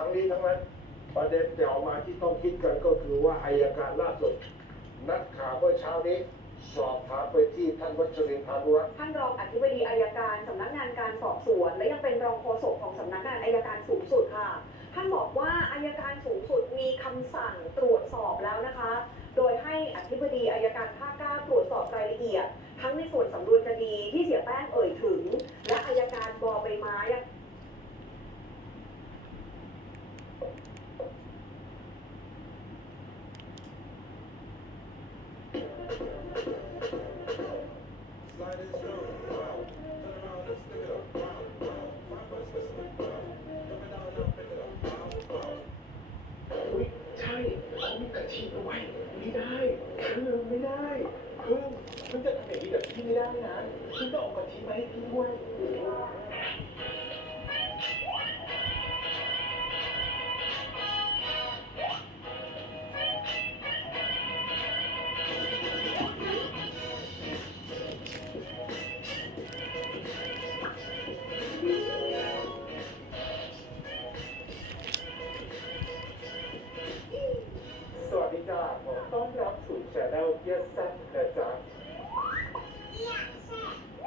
ทั้งนี้ทั้งนั้นประเด็นเดี๋ยวมาที่ต้องคิดกันก็คือว่าอายการล่าสุด นักข่าวเมื่อเช้านี้ สอบถามไปที่ท่านวัชรินทร์พานุรัตน์ท่านรองอธิบดีอายการสำนักงานการสอบสวน และยังเป็นรองโฆษกของสำนักงานอายการสูงสุดค่ะ ท่านบอกว่าอายการสูงสุดมีคำสั่งตรวจสอบแล้วนะคะ โดยให้อธิบดีอายการภาคเก้าตรวจสอบรายละเอียด ทั้งในส่วนสำนวนคดีที่เสียแป้งเอ่ยถึง ช anel เยสซันนะจ๊ะ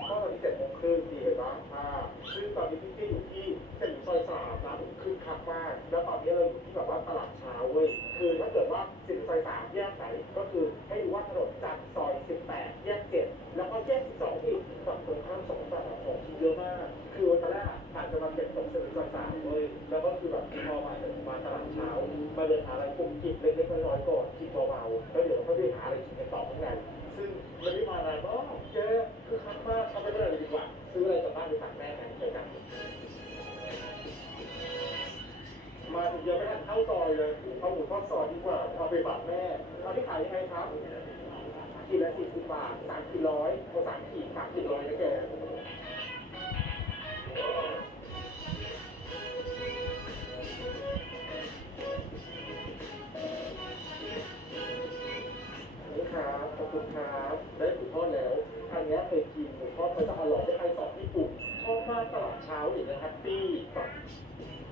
ก็ตอนนี้เจ็ดโมงครึ่งดีเห็นปะอ่าซึ่งตอนนี้พี่พี่อยู่ที่เส้นซอยสามนะคึกคักมาก แล้วตอนนี้เราอยู่ที่แบบว่าตลาดเช้าเว้ย คือถ้าเกิดว่าสินซอยสามแยกไหนก็คือให้ดูว่าถนนจากซอยสิบแปดแยกเจ็ดแล้วก็แยกสิบสองอีกฝั่งตรงข้ามสองฝั่งของเยอะมาก คือวันตอนแรกอะอาจจะมาเก็บตรงเส้นซอยสามเว้ย แล้วก็คือแบบพอมาถึงมาตลาดเช้า มาเดินหาอะไรกลุ่มกินเล็กๆน้อยๆก่อนกินเบาๆแล้วเดี๋ยว ม่ได้มานานมากเจ๊คือคักมากทำไปเมื่อไหร่เลยดีกว่า ซื้ออะไรกลับบ้านไปฝากแม่กันเจอกันมาถึงเยอะไม่ทันเข้าซอยเลยเอาหมูทอดซอยดีกว่าเอาไปฝากแม่เอาที่ขายยังไงครับกินละสี่สิบบาทสามกิโลร้อยเอาสามขีดสามกิโลร้อยนะแก เนี้ยเคยกินหมูทอดมันจะอร่อยได้ไปสองญี่ปุ่นชอบมากตลาดเช้าอย่างนะแฮปปี้แบบ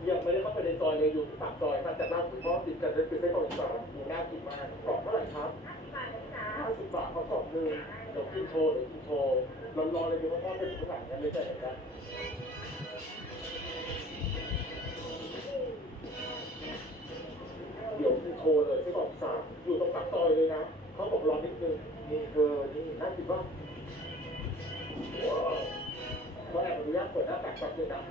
ยังไม่ได้เข้าไปในซอยเลยอยู่ที่ปากซอยมาจากร้านหมูทอดติดกันเลยคือไส้กรอกอีสานหมูน่ากินมากกล่องเท่าไหร่ครับห้าสิบบาทเขากล่องหนึ่งเดี๋ยวกินโชว์เดี๋ยวกินโชว์ร้อนๆเลยดีว่าทอดเป็นขนาดนั้นเลยจะเห็นนะเดี๋ยวกินโชว์เลยไส้กรอกอีสานอยู่ตรงปากซอยเลยนะเขาบอกร้อนนิดนึงนี่เธอนี่น่ากินป่ะว้ เปิดหน้าแปลกแป๊บนึงนะ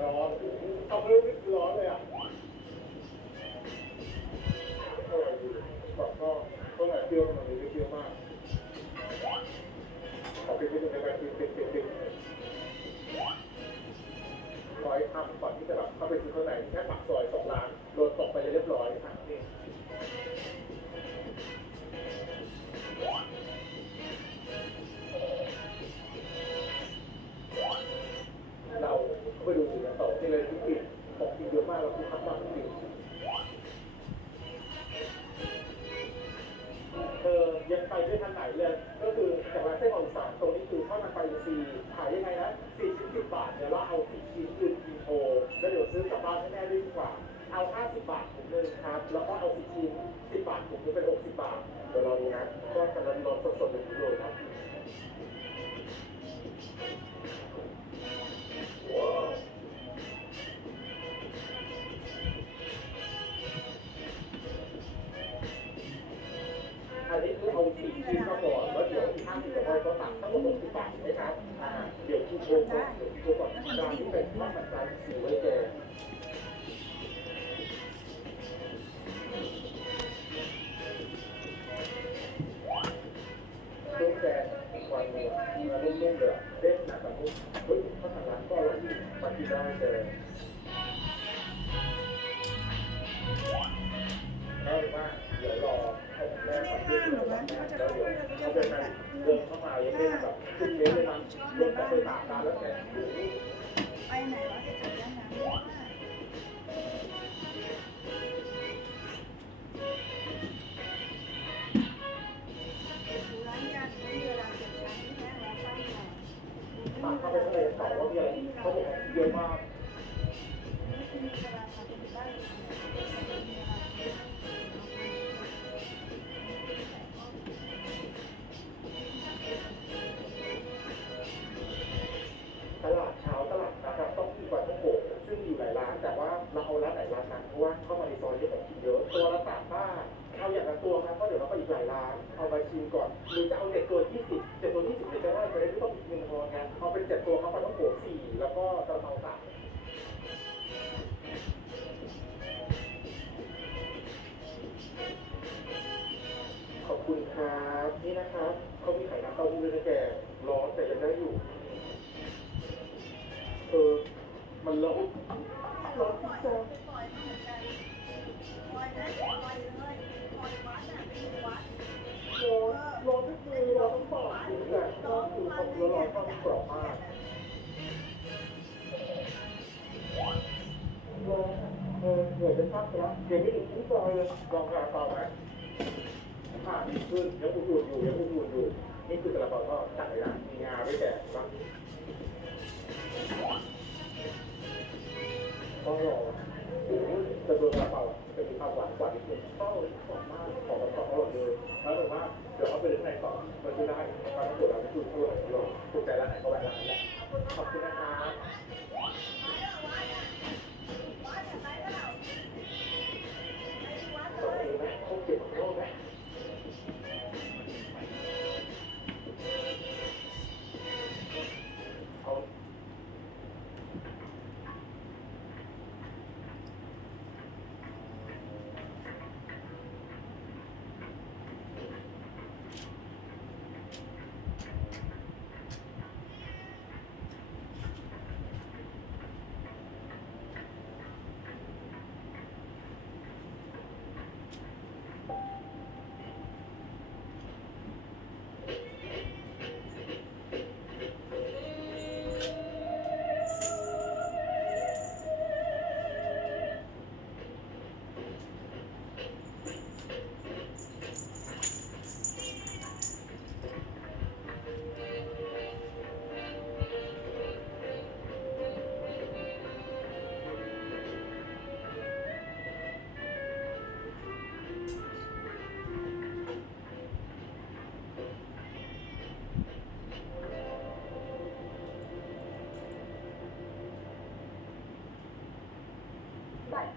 ร้อนเอาเรื่องนี้ร้อนเลยอะออแบบก็ก็แบบเปรี้ยวมันเลยไม่เปรี้ยวมาก เออคัดมากจริงเธอยังไปด้วยทางไหนเลย ก็คือจากร้าเส้นของสามตรงนี้คือทอดมันไปซีขายยังไงนะสี่ชิ้นสิบบาทเดี๋ยวเราเอาสี่ชิ้นคืนกินโชว์แล้วเดี๋ยวซื้อกลับบ้านให้แม่ด้วยดีกว่า เอาห้าสิบบาทถุงหนึ่งครับ แล้วก็เอาสี่ชิ้นสิบบาทถุงนึงเป็นหกสิบบาท เดี๋ยวเราดูนะก็กำลังรอสดๆอยู่เลยนะว้ นนี้คือเอาสี่ชิ้นมาก่อนแล้วเดี๋ยวอีกห้าสิบกว่าก็ตักทั้งหมดหกสิบบาทนะครับอ่าเดี๋ยวกินโชว์ก่อนเดี๋ยวกินโชว์ก่อนจานที่เป็นข้าวมันไก่สีไว้แกงลูกแกงวันหนึ่งมาลุ่มๆเลยอเด้งหนักแบบนี้เฮ้ยถ้าทางร้านก็อร่อยดีมากินได้เลยเอาเป็นว่าเดี๋ยวรอให้ แม่มาช่วยดูแลแม่แล้วเดี๋ยวเขาเป็นการเดินเข้ามายังไม่แบบขึ้นเยอะเลยนะลงไปตากตาแล้วแกไปไหนวะจะจัดย่างน้ำไม่ได้ดูร้านยาไม่เวลาเก็บร้านที่แม่เราตั้งเข้าไปข้างในกันต่อว่ามีอะเขาบอกเยอะมาก ทเอาอย่างละตัวครับเพราะเดี๋ยวเราไปอีกหลายร้านเอาไปชิมก่อนหรือจะเอาเจ็ดตัวยี่สิบเจ็ดตัวยี่สิบเลยก็ได้จะได้ไม่ต้องกินพอไงเอาเป็นเจ็ดตัวครับปลาต้องโขงสี่แล้วก็กระเพราสามขอบคุณครับนี่นะครับเขามีไข่น้ำเต้าหู้ด้วยนะแกร้อนแต่ยังได้อยู่เออมันร้อนร้อนปล่อยจังไป ปล่อยมาเหมือนกันปล่อเลยปล่อยเลยปล่อยวัดน่ะไปอยู่วัดร้อนร้อนที่มือร้อนทั้งปากอยู่แหละร้อนคือความร้อนร้อนความกรอบมากร้อนเออเหนื่อยเป็นพักแล้วเดี๋ยวไม่ถึงที่ซอยเลยลองหาต่อไหมผ่านขึ้นยังอุ่นๆอยู่ยังอุ่นๆอยู่นี่คือกระเป๋าก็จัดเลยนะมีงาไว้แจกบ้างต้องรอโอ้โหแต่ตัวกระเป๋า จะมีความหวานกว่านิดนึงต้องหอนมากขอมแบบหอมอร่อยเลยแล้วแบบว่าเดี๋ยวเอาไปเล่นไหนต่อมันจะได้ความรู้สึกเราไม่ถูกอร่าไหร่อยถูกใจร้านไหนก็แวะร้านนั้นแหละขอบคุณนะครับ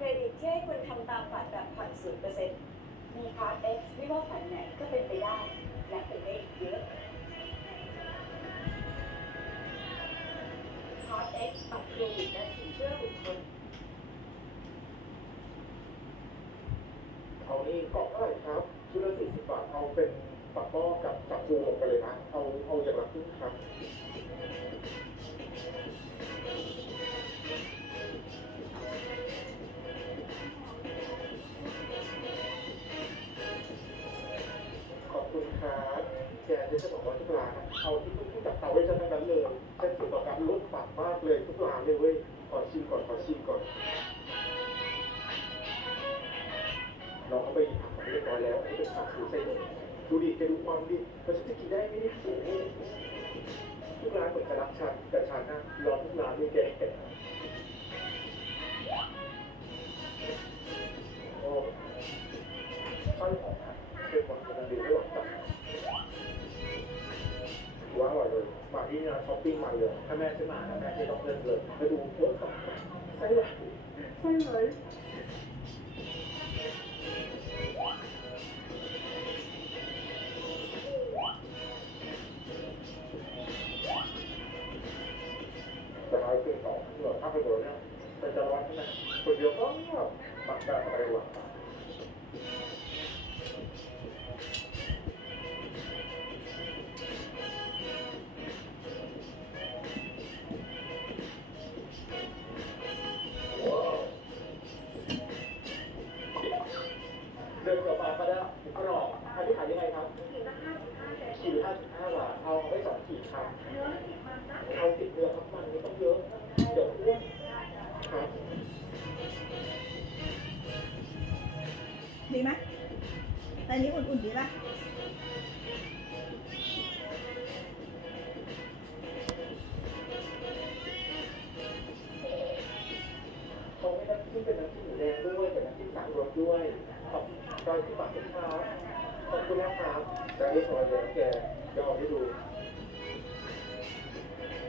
เครดิตที่ให้คุณทำตามฝันแบบผ่อนศูนย์เปอร์เซ็นต์มีคาร์ด X ไม่ว่าฝันไหนก็เป็นไปได้ และเป็นได้อีกเยอะคาร์ด X บัตรเครดิตและสินเชื่อบุคคลเอานี่กล่องเท่าไหร่ครับชุดละสี่สิบบาทเอาเป็นปักหม้อกับจับปูลงไปเลยนะเอาเอาอย่างละครึ่งครับ แกจจะบอกว่าทุกร้านะเอาที่ทุกจับเตาไว้ฉันทั้งนั้นเลยฉันถือต่อการลดปากมากเลยทุกร้านเลยเว้ยขอชิมก่อนขอชิมก่อนเราเข้าไปหยิบผักมาเรียบร้อยแล้วอันนี้เป็นผักสูไส้นมดูดิแกดูความดิมันจะกินได้ไหมเนี่ยโอ้โหทุกร้านเหมือนจะรักฉันแต่ฉันนะรอทุกร้านด้วยแกโอ้ มาที่นี่นช้อปปิ้งมันเลยถ้าแม่ซื้อมานะแม่ไม่ต้องเลิกเลยไปดูเวิร์กก่อนไส้ไหลไส้ไหลแต่เราคือสองที่เราถ้าไปโดนเนี่ยมันจะร้อนใช่ไหมคนเดียวก็ปักกาอะไรหวัง เดินต่อไปก็ได้กรอบอันนี้ขายยังไงครับขีดห้าสิบห้าบาทเอาไว้สองขีดครับเอาติดเรือครับมันต้องเยอะเดี๋ยวอ้วนครับดีไหมอันนี้อุ่นๆดีป่ะเขาไม่ได้ที่เป็นน้ำจิ้มแดงด้วยแต่น้ำจิ้มสามรสด้วยขอบคุณ ร้อยที่บาทครับขอบคุณนะครับแต่ไม่พอเลยแกจะออกให้ดู